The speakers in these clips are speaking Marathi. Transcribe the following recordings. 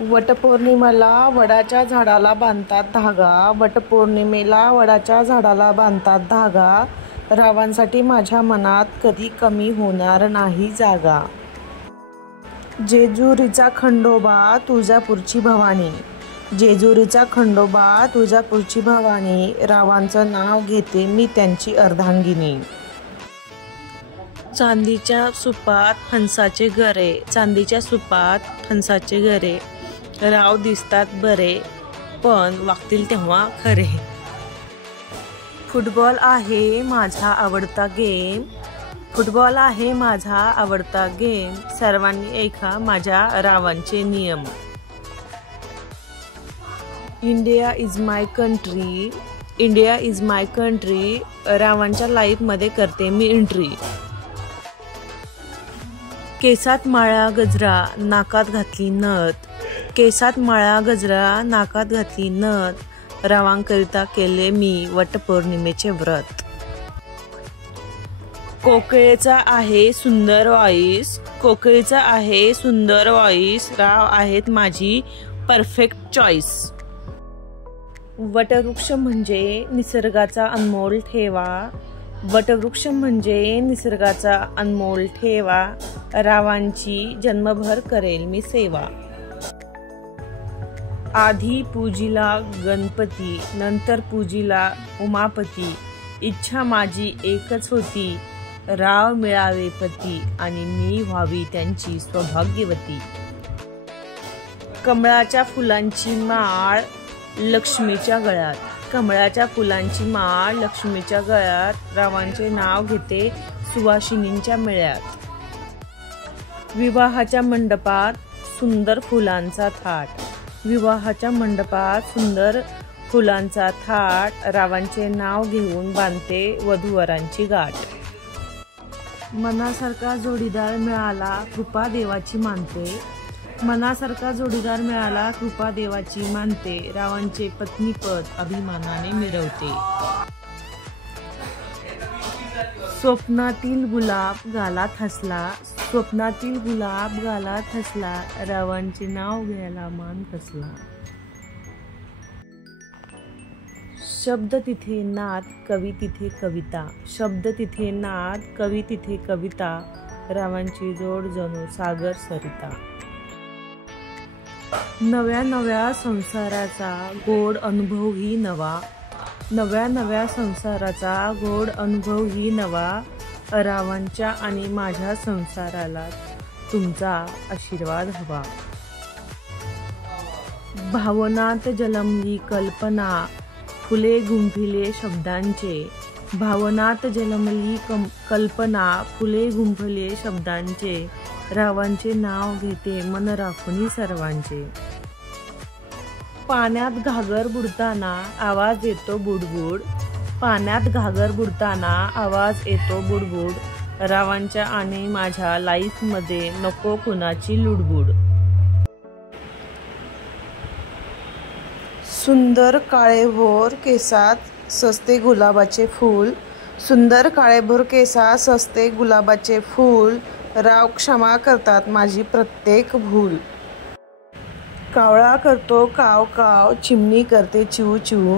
वटपौर्णिमेला वडाच्या झाडाला बांधतात धागा, वटपौर्णिमेला वडाच्या झाडाला बांधतात धागा, रावांसाठी माझ्या मनात कधी कमी होणार नाही जागा. जेजुरीचा खंडोबा तुळजापूरची भवानी, जेजुरीचा खंडोबा तुळजापूरची भवानी, रावांचं नाव घेते मी त्यांची अर्धांगिनी. चांदीच्या सुपात फणसाचे गरे, चांदीच्या सुपात फणसाचे गरे, राव दिसतात बरे पण वागतील तेव्हा खरे. फुटबॉल आहे माझा आवडता गेम, फुटबॉल आहे माझा आवडता गेम, सर्वांनी ऐका माझ्या रावांचे नियम. India is my country, India is my country, रावांच्या लाईफमध्ये करते मी एंट्री. केसात माळा गजरा नाकात घातली नथ, केसात माळा गजरा नाकात घातली नथ, रावांकरिता केले मी वटपौर्णिमेचे व्रत. कोकिळेचा आहे सुंदर वॉइस, कोकिळेचा आहे सुंदर वॉइस, राव आहेत माझी परफेक्ट चॉईस. वटवृक्ष म्हणजे निसर्गाचा अनमोल ठेवा, वटवृक्ष म्हणजे निसर्गाचा अनमोल ठेवा, रावांची जन्मभर करेल मी सेवा. आधी पूजिला गणपती नंतर पूजिला उमापती, इच्छा माझी एकच होती, राव मिळावे पती आणि मी व्हावी त्यांची सौभाग्यवती. कमळाच्या फुलांची माळ लक्ष्मीच्या गळ्यात, कमळाच्या फुलांची माळ लक्ष्मीच्या गळ्यात, रावांचे नाव घेते सुवासिनींच्या मेळ्यात. विवाहाच्या मंडपात सुंदर फुलांचा थाट, विवाहाच्या मंडपात सुंदर फुलांचा थाट, रावांचे नाव घेऊन बांधते वधूवरांची गाठ. मनासारखा जोडीदार मिळाला कृपा देवाची मानते, मनासारखा जोडीदार मिळाला कृपा देवाची मानते, रावांचे पत्नीपद अभिमानाने मिरवते. स्वप्नातील गुलाब गालात हसला, स्वप्नातील गुलाब गालात हसला, रावांचे नाव घ्यायला मान कसला. शब्द तिथे नाद कवी तिथे कविता, शब्द तिथे नाद कवी तिथे कविता, रावांची जोड जणू सागर सरिता. नव्या नव्या संसाराचा गोड अनुभव ही नवा, नव्या नव्या संसाराचा गोड अनुभव ही नवा, रावांच्या आणि माझ्या संसाराला तुमचा आशीर्वाद हवा. भावनात जलमली कल्पना फुले गुंफिले शब्दांचे, भावनात जलमली कल्पना फुले गुंफले शब्दांचे, रावांचे नाव घेते मन राखुनी सर्वांचे. पाण्यात घागर बुडताना आवाज येतो बुडबुड, पाण्यात घागर बुडताना आवाज येतो बुडबुड, रावांच्या आणि माझ्या लाईफमध्ये नको कुणाची लुडबुड. सुंदर काळेभोर केसात सजते गुलाबाचे फूल, सुंदर काळेभोर केसात सजते गुलाबाचे फूल, राव क्षमा करतात माझी प्रत्येक भूल. कावळा करतो काव काव चिमणी करते चिव चिव,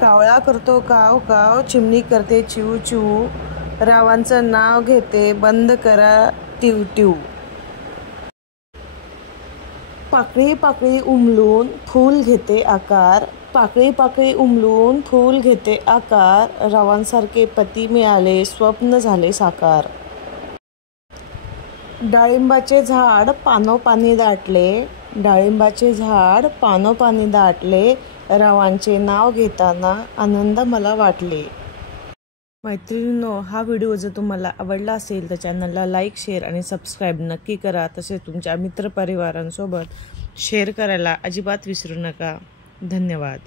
कावळा करतो काव काव चिमणी करते चिव चिव, रावांचं नाव घेते बंद करा टिव टिव. पाकळी पाकळी उमलून फूल घेते आकार, पाकळी पाकळी उमलून फूल घेते आकार, रावांसारखे पती मिळाले स्वप्न झाले साकार. डाळिंबाचे झाड पानोपानी दाटले, डाळिंबाचे झाड पानोपानी दाटले, रावांचे नाव घेताना आनंद मला वाटले. मैत्रिणींनो, हा व्हिडिओ जर तुम्हाला आवडला असेल तर चॅनलला लाईक शेअर आणि सबस्क्राईब नक्की करा. तसेच तुमच्या मित्रपरिवारांसोबत शेअर करायला अजिबात विसरू नका. धन्यवाद.